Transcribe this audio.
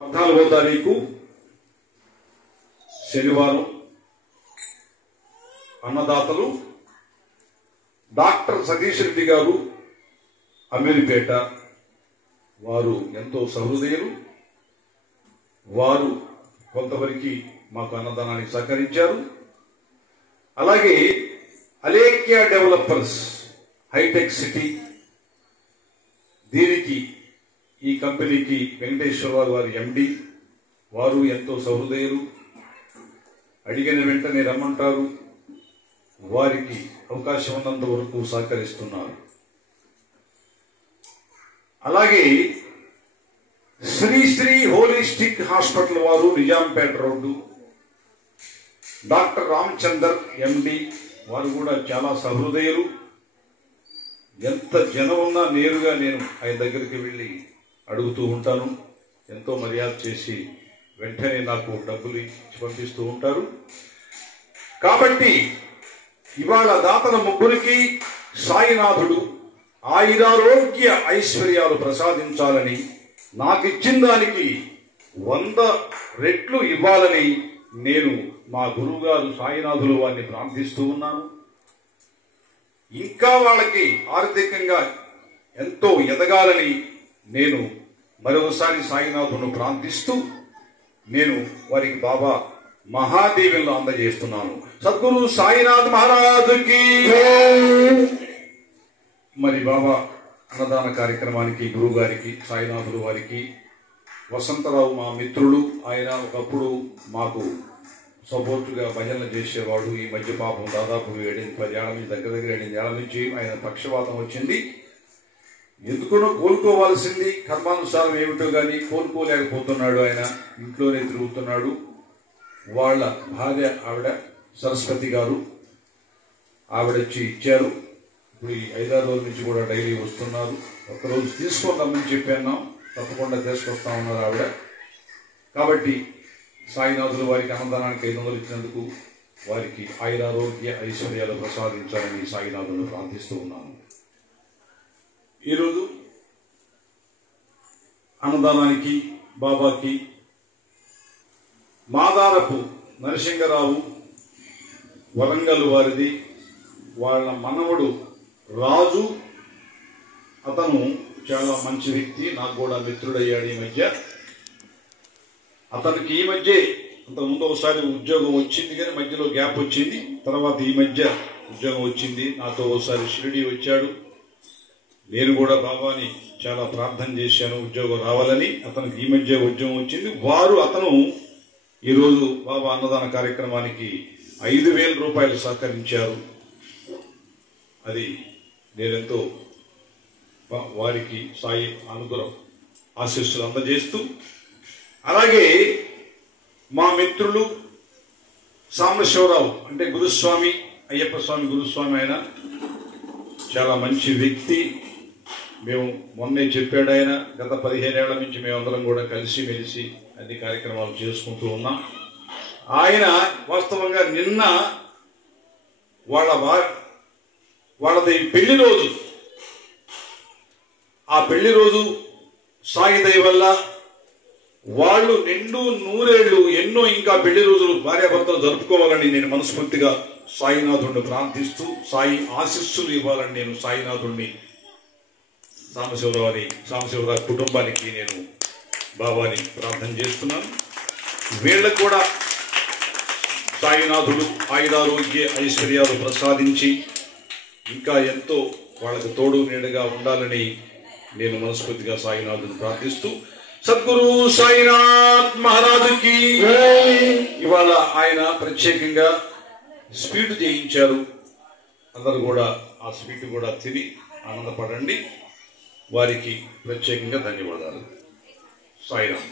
14వ తారీఖు శనివారం అన్నదాతలు డాక్టర్ సతీష్ రెడ్డి గారు అమీర్పేట వారు ఎంతో సహృదయులు. వారు కొంతవరకు మాకు అన్నదానానికి సహకరించారు. అలాగే అలేఖ్య డెవలపర్స్ హైటెక్ సిటీ దీనికి ఈ కంపెనీకి వెంకటేశ్వరరావు గారి ఎండి వారు ఎంతో సహృదయులు. అడిగిన వెంటనే రమ్మంటారు. వారికి అవకాశం ఉన్నంత వరకు సహకరిస్తున్నారు. అలాగే శ్రీ హోలిస్టిక్ హాస్పిటల్ వారు నిజాంపేట రోడ్డు డాక్టర్ రామచందర్ ఎండి వారు కూడా చాలా సహృదయులు. ఎంత జనం ఉన్నా నేరుగా నేను ఆయన దగ్గరికి వెళ్ళి అడుగుతూ ఉంటాను. ఎంతో మర్యాద చేసి వెంటనే నాకు డబ్బులు ఇచ్చి పంపిస్తూ ఉంటారు. కాబట్టి ఇవాళ దాతల ముగ్గురికి సాయినాథుడు ఆయురారోగ్య ఐశ్వర్యాలు ప్రసాదించాలని, నాకిచ్చిన దానికి 100 రెట్లు ఇవ్వాలని నేను మా గురువు గారు సాయినాథులు వారిని ప్రార్థిస్తూ ఉన్నాను. ఇంకా వాళ్ళకి ఆర్థికంగా ఎంతో ఎదగాలని నేను మరొకసారి సాయినాథును ప్రార్థిస్తూ నేను వారికి బాబా మహాదేవులను అందజేస్తున్నాను. సద్గురు సాయినాథ్ మహారాజుకి. మరి బాబా అన్నదాన కార్యక్రమానికి గురువు గారికి సాయినాథులు వారికి వసంతరావు మా మిత్రులు, ఆయన ఒకప్పుడు మాకు సపోర్టుగా భజనలు చేసేవాడు. ఈ మధ్య పాపం దాదాపు 7-10 ఏళ్ల నుంచి దగ్గర 7 ఏళ్ల నుంచి ఆయన పక్షవాతం వచ్చింది. ఎందుకునో కోలుకోవాల్సింది కర్మానుసారం ఏమిటో గాని కోలుకోలేకపోతున్నాడు. ఆయన ఇంట్లోనే తిరుగుతున్నాడు. వాళ్ళ భార్య ఆవిడ సరస్వతి గారు ఆవిడ వచ్చి ఇచ్చారు. ఇప్పుడు ఈ 5-6 రోజుల నుంచి కూడా డైలీ వస్తున్నారు. ఒక్కరోజు తీసుకుందామని చెప్పాను, తప్పకుండా తీసుకొస్తా ఉన్నారు ఆవిడ. కాబట్టి సాయినాథులు వారికి అన్నదానానికి 500 ఇచ్చినందుకు వారికి ఆయురారోగ్య ఐశ్వర్యాలు ప్రసాదించాలని సాయినాథులను ప్రార్థిస్తూ ఉన్నాను. ఈరోజు అన్నదానానికి బాబాకి మాదారపు నరసింగరావు వరంగల్ వారిది వాళ్ళ మనవడు రాజు. అతను చాలా మంచి వ్యక్తి, నాకు కూడా మిత్రుడయ్యాడు. ఈ మధ్య అతనికి ఈ మధ్య అంతకుముందు ఒకసారి ఉద్యోగం వచ్చింది కానీ మధ్యలో గ్యాప్ వచ్చింది. తర్వాత ఈ మధ్య ఉద్యోగం వచ్చింది. నాతో ఒకసారి షిరిడి వచ్చాడు. నేను కూడా బాబాని చాలా ప్రార్థన చేశాను ఉద్యోగం రావాలని. అతనికి ఈ మధ్య ఉద్యోగం వచ్చింది. అతను ఈరోజు బాబా అన్నదాన కార్యక్రమానికి 5,000 రూపాయలు సహకరించారు. అది నేనెంతో వారికి సాయి అనుగ్రహం ఆశీస్సులు అందజేస్తూ, అలాగే మా మిత్రులు సాంబశివరావు అంటే గురుస్వామి, అయ్యప్ప స్వామి గురుస్వామి, ఆయన చాలా మంచి వ్యక్తి. మేము మొన్నే చెప్పాడు ఆయన, గత 15 ఏళ్ల నుంచి మేమందరం కూడా కలిసిమెలిసి అన్ని కార్యక్రమాలు చేసుకుంటూ ఉన్నాం. ఆయన వాస్తవంగా నిన్న వాళ్ళది పెళ్లి రోజు. ఆ పెళ్లి రోజు సాయి దయ వల్ల వాళ్ళు నిండు 100 ఏళ్లు ఎన్నో ఇంకా పెళ్లి రోజులు భార్యాభర్తలు జరుపుకోవాలని నేను మనస్ఫూర్తిగా సాయినాథుడిని ప్రార్థిస్తూ, సాయి ఆశీస్సులు ఇవ్వాలని నేను సాయినాథుడిని సాంబశివరావు కుటుంబానికి నేను బాబాని ప్రార్థన చేస్తున్నాను. వీళ్ళకు కూడా సాయినాథుడు ఆయురారోగ్య ఐశ్వర్యాలు ప్రసాదించి ఇంకా ఎంతో వాళ్ళకు తోడు నీడగా ఉండాలని నేను మనస్ఫూర్తిగా సాయినాథుని ప్రార్థిస్తూ, సద్గురు సాయినాథ్ మహారాజుకి. ఇవాళ ఆయన ప్రత్యేకంగా స్వీట్ చేయించారు. అందరూ కూడా ఆ స్వీట్ కూడా తిని ఆనందపడండి. వారికి ప్రత్యేకంగా ధన్యవాదాలు. సాయిరామ్.